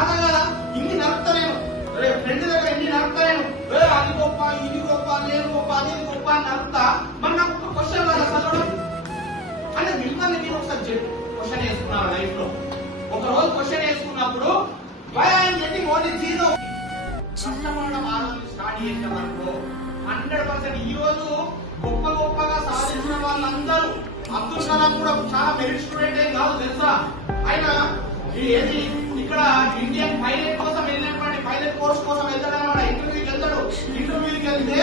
కాదా కదా ఇన్ని నడుపుతా నేను ఫ్రెండ్ దగ్గర ఎన్ని నడుపుతా నేను అది గొప్ప ఇది గొప్ప నేను గొప్ప అది గొప్ప అని నడుపుతా. మరి నాకు ఒక క్వశ్చన్ కదా చదవడం అంటే మిమ్మల్ని మీరు ఒకసారి క్వశ్చన్ వేసుకున్నారు లైఫ్ లో. ఒక రోజు క్వశ్చన్ వేసుకున్నప్పుడు వై ఐఎమ్ గెటింగ్ ఓన్లీ 0 కష్టపడడం ఆ రోజు స్టార్ట్ చేసిన వరకు 100%. ఈ రోజు గొప్ప గొప్పగా సాధించిన వాళ్ళందరూ అబ్దుల్ కలాం కూడా చాలా మెరిట్ స్టూడెంట్ ఏం కాదు తెలుసా. ఆయన ఏది ఇక్కడ ఇండియన్ పైలట్ కోసం వెళ్ళినటువంటి పైలట్ కోర్స్ కోసం వెళ్తాడు అనమాట. ఇంటర్వ్యూకి వెళ్తాడు. ఇంటర్వ్యూకి వెళ్తే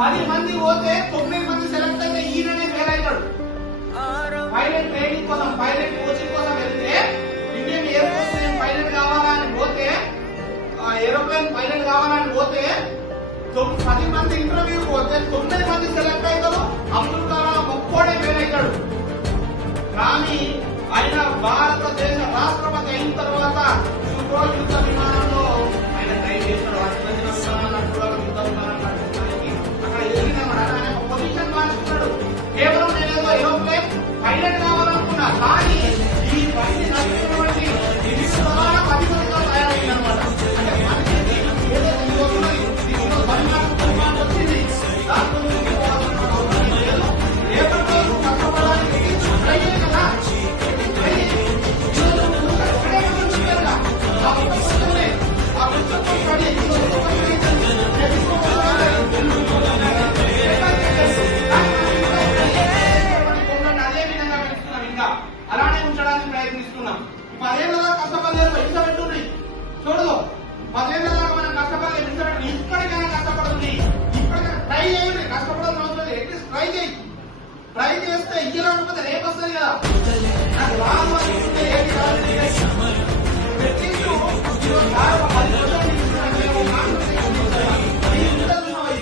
10 మంది పోతే 9 మంది సెలెక్ట్ అయితే ఈయననే ఫెయిల్ అవుతాడు. పైలట్ ట్రైనింగ్ కోసం పైలట్ కోచింగ్ కోసం వెళ్తే ఇండియన్ ఎయిర్ ఫోర్స్ నేను పైలట్ కావాలని పోతే ఏరోప్లేన్ పైలట్ కావాలని పోతే 10 మంది ఇంటర్వ్యూ పోతే 9 మంది సెలెక్ట్ అవుతారు. అబ్దుల్ కలాం ఒక్కోడే ఫెయిల్ అవుతాడు. కానీ ఆయన భారతదేశ రాష్ట్రపతి అయిన తర్వాత యుద్ధ విమానంలో ఆయన డ్రైవ్ చేస్తాడు. యుద్ధ విమానం నడపడానికి అక్కడ ఎదిగినమాట. ఆయన పొజిషన్ మార్చుకున్నాడు. కేవలం నేనేదో ఏరోప్లేన్ పైలట్ కావాలనుకున్నా కానీ ఈ బండి నడిపినటువంటి ఇది చాలా 10 మందితో తయారైందనమాట. అంటే మనిషికి ఏదో ఉన్నది దీంట్లో పరిమాణం వచ్చింది. దాంట్లో రేపటి రోజు కష్టపడడానికి కదా అలానే ఉంచడానికి ప్రయత్నిస్తున్నాం. 10 ఏళ్ళ దాకా కష్టపడలేదు హింస పెట్టుంది. చూడదు 10 ఏళ్ళ దాకా మనం కష్టపడలేదు హింస పెట్టి ఇప్పటికైనా కష్టపడుతుంది. ఇప్పటికైనా ట్రై చేయండి. కష్టపడాల్సిన అవసరం లేదు. అట్లీస్ట్ ట్రై చేయి. ట్రై చేస్తే ఇయ్యలేకపోతే రేపు వస్తుంది కదా. నాకు రాదు అనుకుంటే ఏంటి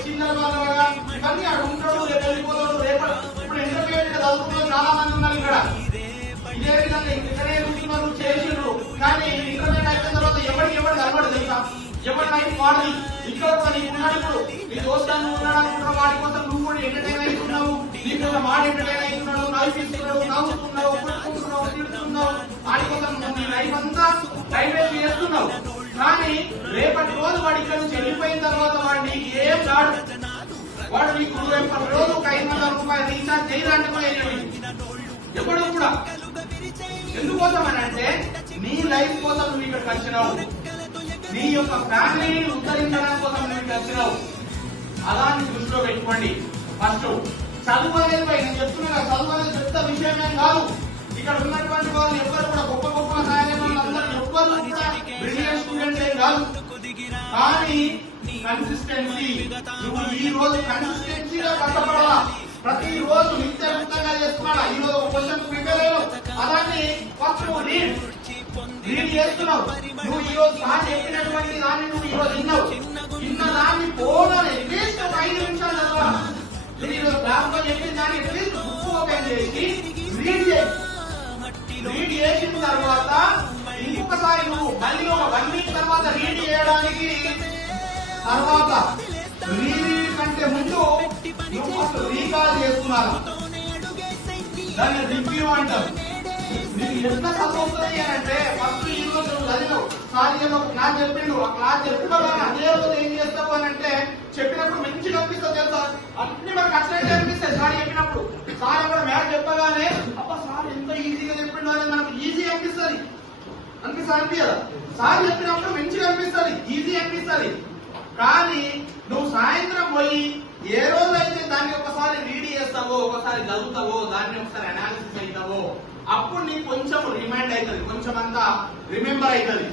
చిన్న ఇవన్నీ అక్కడ ఉంటాడు రేపు వెళ్ళిపోతాడు. రేపు ఇప్పుడు ఇంటర్మీడియట్ చదువుకున్న చాలా మంది ఉన్నారు ఇక్కడ. ఇదే విధంగా ఇక్కడే చూస్తున్నారు చేసిండ్రు. కానీ ఇంటర్మీడియట్ అయిపోయిన తర్వాత ఎవరికి కనబడదు తెలుసా. ఎవరి లైఫ్ వాడి ఇక్కడ కూడా నీకు ఉన్నాడు. ఇప్పుడు నీ దోస్తాను ఉన్నాడు అనుకుంటున్నావు. వాడి కోసం నువ్వు కూడా ఎంటర్టైన్ అవుతున్నావు. నీ కోసం వాడు ఎంటర్టైన్ అవుతున్నాడు. నవ్విస్తున్నావు నవ్వుతున్నావు కొట్టుకుంటున్నావు తిడుతున్నావు. వాడి కోసం నీ లైఫ్ అంతా టైం వేస్ట్ చేస్తున్నావు. కానీ రేపటి రోజు వాడు ఇక్కడ నుంచి వెళ్ళిపోయిన తర్వాత వాడు నీకు ఏం రాడు. వాడు నీకు రేపటి రోజు ఒక 500 రూపాయలు రీఛార్జ్ చేయాలంటే కూడా ఎప్పుడు కూడా ఎందుకోసం అని అంటే నీ లైఫ్ కోసం నువ్వు ఇక్కడికి వచ్చినావు. నీ యొక్క ఫ్యామిలీని ఉద్ధరించడం కోసం నువ్వు ఇక్కడికి వచ్చినావు. అలా నీ దృష్టిలో పెట్టుకోండి. ఫస్ట్ చదువు అనేది నేను చెప్తున్నా చదువు అనేది పెద్ద విషయమేం కాదు. ఇక్కడ ఉన్నటువంటి వాళ్ళు ఎవరు కూడా గొప్ప గొప్ప సాయం అందరూ ఎవ్వరు కూడా బ్రిలియంట్ స్టూడెంట్స్ ఏం కాదు. కానీ కన్సిస్టెన్సీ నువ్వు ఈ రోజు కన్సిస్టెన్సీగా కష్టపడాలా. ప్రతి రోజు నిత్యముక్తంగా చేస్తున్నాడా. ఈ రోజు ఒక క్వశ్చన్ ప్రిపేర్ అయ్యావు. అలాన్ని ఫస్ట్ నువ్వు రీడ్ చేస్తున్నావు. నువ్వు ఈ రోజు సార్ చెప్పినటువంటి దాన్ని నువ్వు ఈ రోజు విన్నావు. విన్న దాన్ని పోగానే అట్లీస్ట్ 5 నిమిషాలు చదవాలి. నేను ఈ రోజు క్లాస్ లో చెప్పిన దాన్ని అట్లీస్ట్ బుక్ ఓపెన్ చేసి రీడ్ చేయి. రీడ్ చేసిన తర్వాత ఇంకొకసారి నువ్వు మళ్ళీ ఒక 1 వీక్ తర్వాత రీడ్ చేయడానికి తర్వాత రీడ్ కంటే ముందు నువ్వు ఫస్ట్ రీకాల్ చేసుకున్నాను. దాన్ని రివ్యూ అంటారు. నీకు ఎంత చదువుతుంది అని అంటే ఫస్ట్ ఈ రోజు నువ్వు చదివావు. సార్ ఏదో ఒక క్లాస్ చెప్పిండు. ఆ క్లాస్ చెప్పినా కానీ అదే రోజు ఏం చేస్తావు అని అంటే చెప్పినప్పుడు మంచిగా అనిపిస్తుంది తెలుసా. అన్ని మనకు కష్టంగా అనిపిస్తాయి సార్ చెప్పినప్పుడు. సార్ అక్కడ మ్యాథ్స్ చెప్పగానే అబ్బా సార్ ఎంత ఈజీగా చెప్పిండు అనేది మనకు ఈజీ అనిపిస్తుంది. అనిపిస్తుంది. సార్ చెప్పినప్పుడు మంచిగా అనిపిస్తుంది, ఈజీ అనిపిస్తుంది. కానీ నువ్వు సాయంత్రం పోయి ఏ రోజైతే దాన్ని ఒకసారి రీడ్ చేస్తావో ఒకసారి చదువుతావో దాన్ని ఒకసారి అనాలిసిస్ అవుతావో అప్పుడు నీకు కొంచెం రిమైండ్ అవుతుంది, కొంచెం అంతా రిమెంబర్ అవుతుంది.